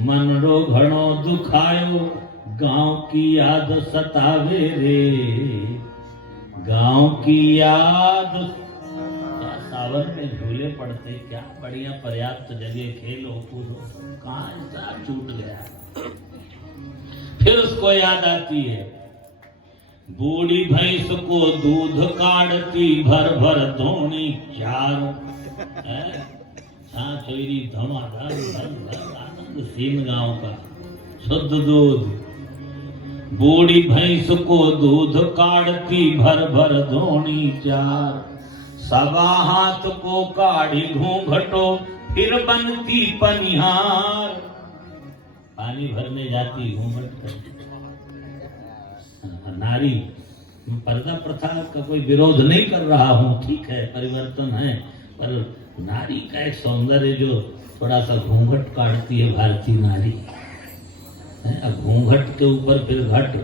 मन रो घणो दुखायो, गांव की याद सतावे रे। गांव की याद। क्या सावन में झूले पड़ते, क्या बढ़िया पर्याप्त जगह, खेलो कूदो, कहाँ इंसान छूट गया। फिर उसको याद आती है, बूढ़ी भैंस को दूध काढ़ती, भर भर धोनी चार। चोरी धमाधम आनंद सीन गांव का शुद्ध दूध। बूढ़ी भैंस को दूध काढ़ती, भर भर धोनी चार। सवा हाथ को काढ़ी घूंघटो, फिर बनती पनिहार। पानी भरने जाती घूंघट कर। नारी पर्दा प्रथा का कोई विरोध नहीं कर रहा हूं, ठीक है, परिवर्तन है, पर नारी का एक सौंदर्य जो थोड़ा सा घूंघट काटती है भारतीय नारी। अब घूंघट के ऊपर फिर घट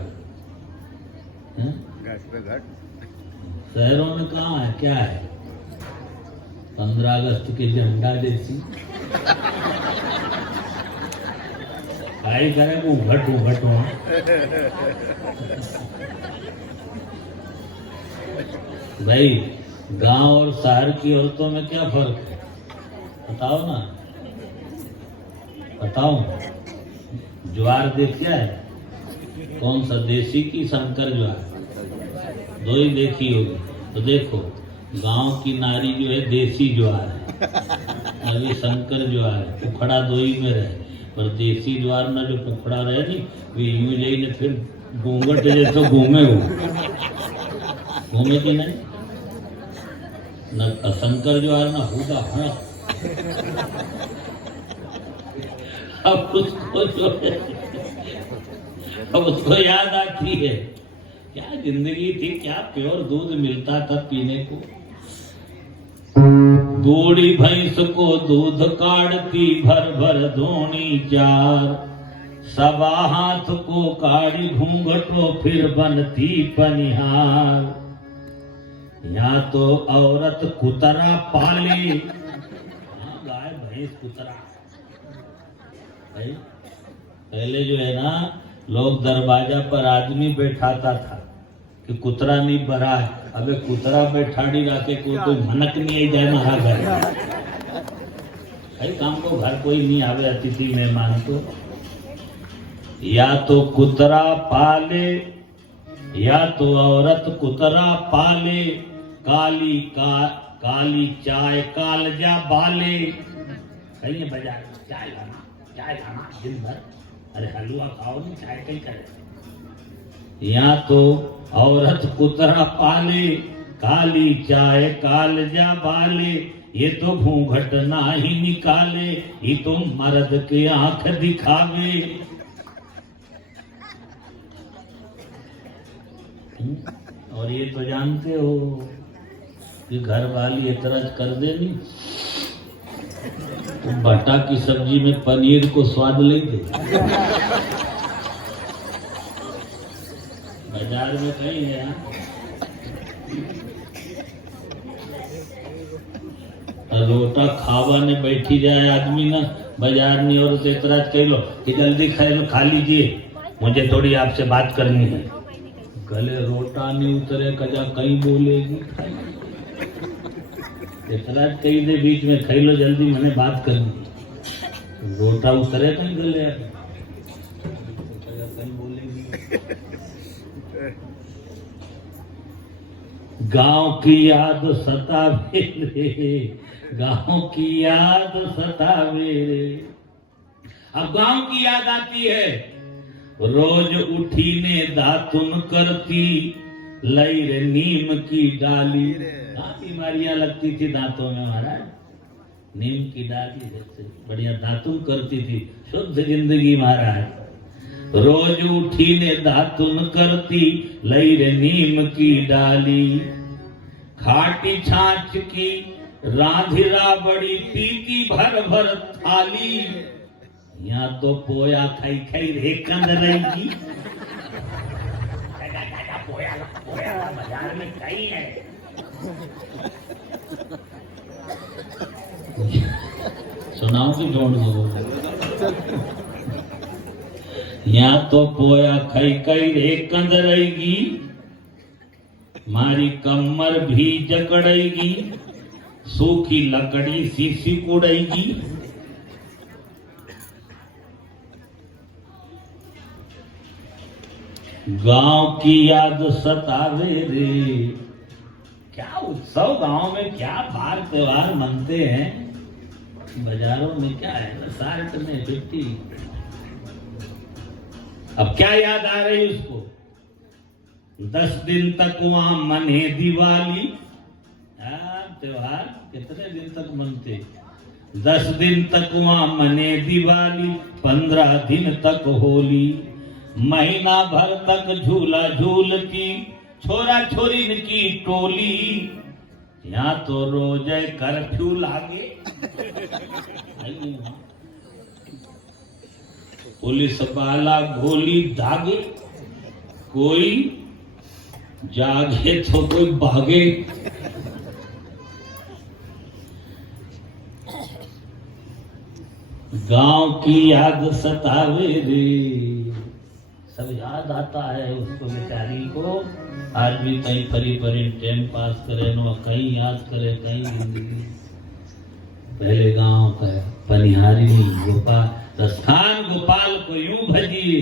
पे घट। शहरों में कहाँ है, क्या है, 15 अगस्त के झंडा जैसी आई करे घूंघट हो। भाई गांव और शहर की औरतों में क्या फर्क है, बताओ ना, बताओ। ज्वार देखा है, कौन सा, देसी की संकर ज्वार, दो ही देखी होगी। तो देखो गांव की नारी जो है देसी ज्वार है, अभी संकर ज्वार है, पुखड़ा दो ही में रहे। पर देसी ज्वार ना जो पुखड़ा रहे नहीं, वे यूं जाइए फिर घूंघट जैसे घूमे की नहीं न शंकर ज्वार ना होगा। हाँ अब उसको याद आती है, क्या जिंदगी थी, क्या प्योर दूध मिलता था पीने को। बूढ़ी भैंस को दूध काढ़ती, भर भर धोनी चार। सवा हाथ को काढ़ी घूंघटो, फिर बनती पनिहार। या तो औरत कुतरा पाले, गाय भैंस कुतरा। पहले जो है ना, लोग दरवाजा पर आदमी बैठाता था कि कुतरा नहीं भरा है। अबे कुतरा बैठाड़ी राके कोई भनक नहीं आई जाए मारा घर। भाई काम को घर कोई नहीं आवे, अतिथि मेहमान को। या तो कुतरा पाले, या तो औरत कुतरा पाले। काली चाय कालजा बाले। कहीं बाजार चाय लाना दिन भर, अरे हलवा खाओ नहीं, चाय कहीं करे। या तो औरत कुतरा पाले, काली चाय कालजा बाले। ये तो घूंघट ना ही निकाले, ये तो मर्द के आंख दिखावे। और ये तो जानते हो कि घर वाली एतराज कर देनी तो भट्टा की सब्जी में पनीर को स्वाद ले दे। बाजार में कहीं है, रोटा खावा ने बैठी जाए आदमी ना, बाजार नहीं, और उसे एतराज कर लो कि जल्दी खा लीजिए, मुझे थोड़ी आपसे बात करनी है। गले रोटा नहीं उतरे, कजा कहीं बोलेगी। एतराज कहीं दे बीच में, खाई लो जल्दी, मैंने बात करनी। रोटा उतरे कहीं गले, कहीं बोलेगी। गांव की याद सतावे रे, गांव की याद सतावे रे। अब गांव की याद आती है, रोज उठी ने दातुन करती, लई रे नीम की डाली। बीमारियां लगती थी दांतों में महाराज, नीम की डाली जैसे बढ़िया दातुन करती थी, शुद्ध जिंदगी महाराज। रोज उठी ने दातुन करती, लई रे नीम की डाली। खाटी छाछ की राधिरा बड़ी, पीती भर भर थाली। यहाँ तो पोया खाई खाई रेकंद रहेगी। पोया बाजार में कहीं है। सुनाओ कि ढूंढ दो। यहाँ तो पोया खाई कई रे कंदरेगी, मारी कमर भी जकड़ेगी, सूखी लकड़ी सी सिकुड़ेगी। गांव की याद सतावे रे। क्या उत्सव गांव में, क्या बार त्योहार मनते हैं, बाजारों में क्या है, सार्ट में 50। अब क्या याद आ रही उसको? 10 दिन तक वहां मने दिवाली। त्योहार कितने दिन तक मनते? 10 दिन तक वहां मने दिवाली, 15 दिन तक होली, महीना भर तक झूला झूलती छोरा छोरीन की टोली। यहाँ तो रोज कर्फ्यू लागे। पुलिस वाला गोली दागे, कोई जागे तो कोई भागे। गांव की याद सतावे रे। सब याद आता है उसको बेचारी को। आज भी कहीं परी परी टाइम पास करे न, कहीं याद करे, कहीं जिंदगी। पहले गांव का पनिहारी गोपाल स्थान गोपाल को यूं भजिए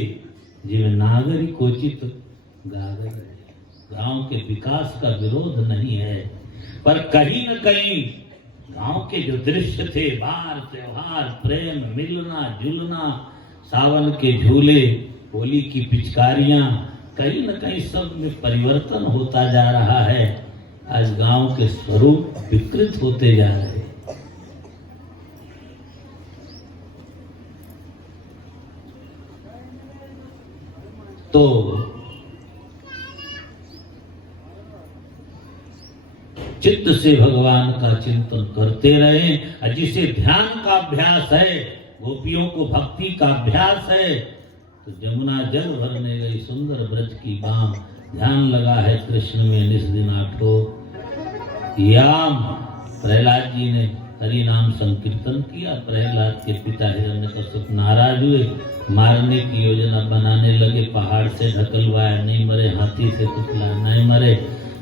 जिਵੇਂ नागरी कोचित गागर है। गांव के विकास का विरोध नहीं है, पर कहीं न कहीं गांव के जो दृश्य थे, बार त्योहार, प्रेम, मिलना जुलना, सावन के झूले, होली की पिचकारियां, कहीं न कहीं सब में परिवर्तन होता जा रहा है। आज गांव के स्वरूप विकृत होते जा रहे हैं। तो चित्त से भगवान का चिंतन करते रहें। जिसे ध्यान का अभ्यास है, गोपियों को भक्ति का अभ्यास है, तो जमुना जल भरने गई सुंदर ब्रज की बाम, ध्यान लगा है कृष्ण में निस दिन आठो याम। प्रहलाद जी ने हरि नाम संकीर्तन किया। प्रहलाद के पिता हिरण्यकश्यप नाराज हुए, मारने की योजना बनाने लगे। पहाड़ से ढकलवाया, नहीं मरे, हाथी से कुचला, नहीं मरे,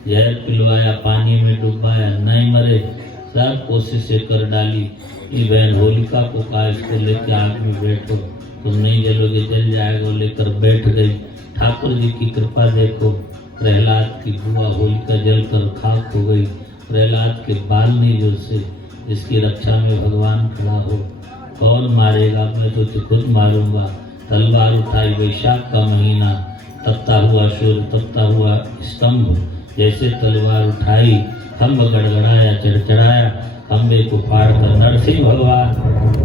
जहर पिलवाया, पानी में डुबाया, नहीं मरे, सब कोशिशें कर डाली। ये बहन होलिका को कहा इसको लेके आग में बैठो, तुम नहीं जलोगे, जल जाएगा, लेकर बैठ गई। ठाकुर जी की कृपा देखो, प्रहलाद की बुआ होलिका जलकर खाक हो गई। प्रहलाद के बाल नहीं झुलसे, जिसकी रक्षा में भगवान खड़ा हो। कौन मारेगा? मैं तो तुझे खुद मारूंगा। तलवार उठाई, वैशाख का महीना, तपता हुआ सूर्य, तपता हुआ स्तंभ, जैसे तलवार उठाई, खम्भ गड़गड़ाया, चढ़चढ़ाया, खम्भे को फाड़ कर नरसिंह भगवान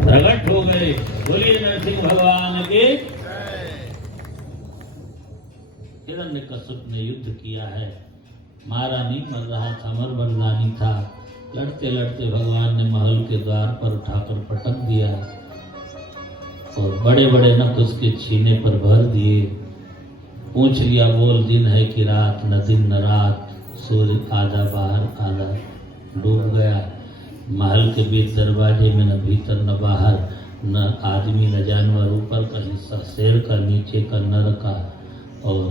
प्रकट हो गए। बोलिए नरसिंह भगवान के। हिरण्यकश्यप ने युद्ध किया है, मारा नहीं, मर रहा था, मर बरदानी था। लड़ते लड़ते भगवान ने महल के द्वार पर उठाकर पटक दिया और बड़े बड़े नख उसके छीने पर भर दिए। पूछ लिया, बोल दिन है कि रात? न दिन न रात, सूर्य आधा बाहर आधा डूब गया। महल के बीच दरवाजे में न भीतर न बाहर, न आदमी न जानवर, ऊपर का हिस्सा शेर का, नीचे का नर का, और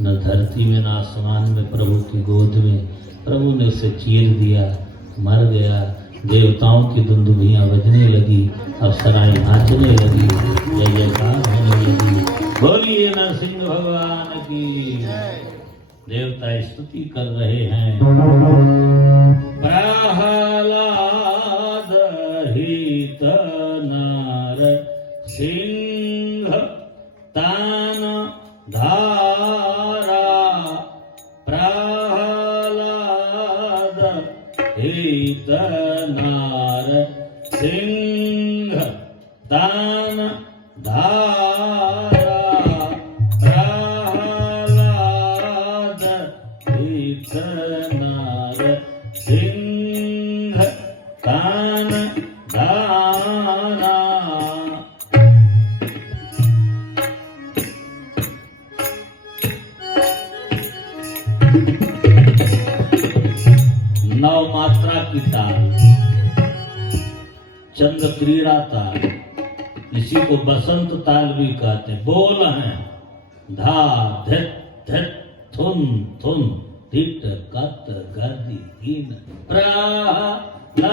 न धरती में न आसमान में, प्रभु की गोद में। प्रभु ने उसे चीर दिया, मर गया। देवताओं की दुंदुभियां बजने लगी, अप्सराएं नाचने लगी, जय जयकार होने लगी। बोलिए नरसिंह भगवान की। देवता स्तुति कर रहे हैं। प्रहलाद हित नार सिंह तान धारा, प्रहलाद हित नार सिंह तान धारा, प्रहलाद हित नार सिंह तान धारा। नौ मात्रा की ताल, चंद्र क्रीड़ा ताल, इसी को बसंत ताल भी कहते हैं। बोल हैं धा धित धित थुन थुन धिट कत गदि हीन प्रहलाद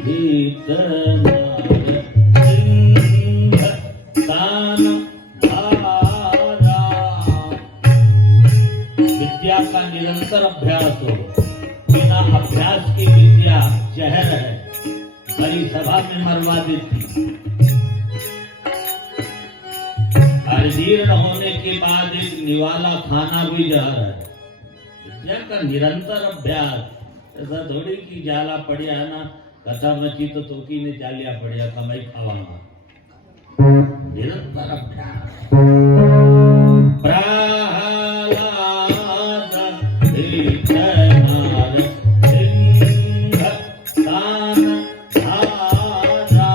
धित नार सिंह तान धारा। विद्या का निरंतर अभ्यास हो, बिना अभ्यास की विद्या जहर है। बड़ी सभा में मरवा देती। अजीर्ण होने के बाद एक निवाला खाना भी जहर है। विद्या का निरंतर अभ्यास। ऐसा थोड़ी की जाला पड़िया है ना, कथा मची तो तोकी ने चालिया पड़िया कमाई खावांगा। निरंतर अभ्यास। प्रहलाद धित नार सिंह तान धारा।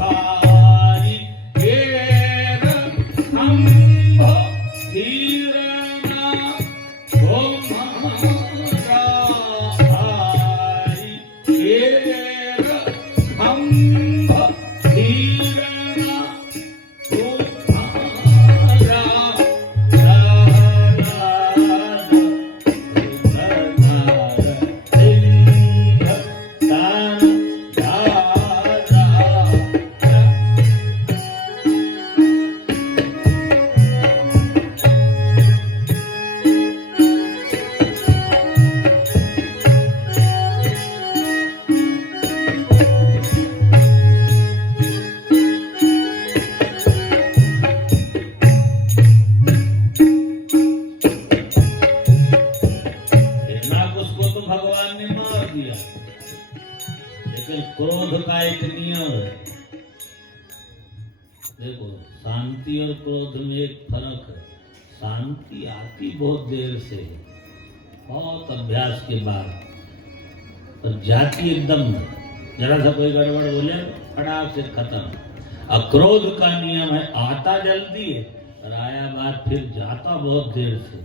हरि केर खंभ धीरना घुमारा। हरि केर खंभ धीरना घुमारा। प्रहलाद धित नार सिंह तान धारा। उसको तो भगवान ने मार दिया, लेकिन क्रोध का एक नियम है। देखो, शांति और क्रोध में एक फर्क है। शांति आती बहुत देर से है, बहुत अभ्यास के बाद, और जाती एकदम जरा सा कोई गड़बड़ बोले फटाक से खत्म। अक्रोध का नियम है, आता जल्दी है और आया बाद फिर जाता बहुत देर से।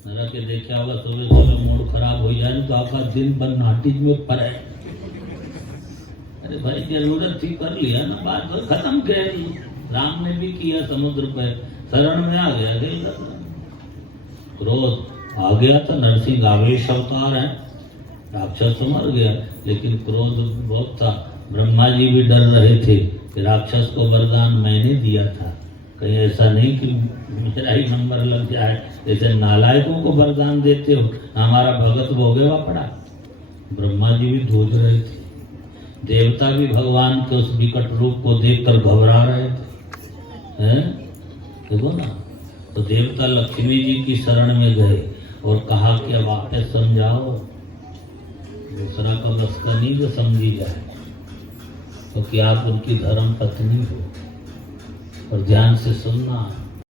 मेरा के देखा होगा सुबह सुबह मूड खराब हो जाए तो आपका दिन भर नाटिज में पड़े। अरे भाई जरूरत थी कर लिया ना, बात तो खत्म कर दी। राम ने भी किया, समुद्र पर शरण में आ गया, दिल क्रोध आ गया तो नरसिंह आवेश अवतार है, राक्षस तो मर गया, लेकिन क्रोध बहुत था। ब्रह्मा जी भी डर रहे थे कि राक्षस को वरदान मैंने दिया था, कहीं ऐसा नहीं कि मेरा ही नंबर लग जाए। जैसे नालायकों को वरदान देते हो, हमारा भगत भोगेवा पड़ा। ब्रह्मा जी भी धोज रहे थे, देवता भी भगवान के उस विकट रूप को देखकर घबरा रहे थे। हैं? देखो ना, तो देवता लक्ष्मी जी की शरण में गए और कहा कि अब वापस समझाओ, दूसरा का बस का नहीं जो समझी जाए, तो क्या आप उनकी धर्म पत्नी हो। और ध्यान से सुनना,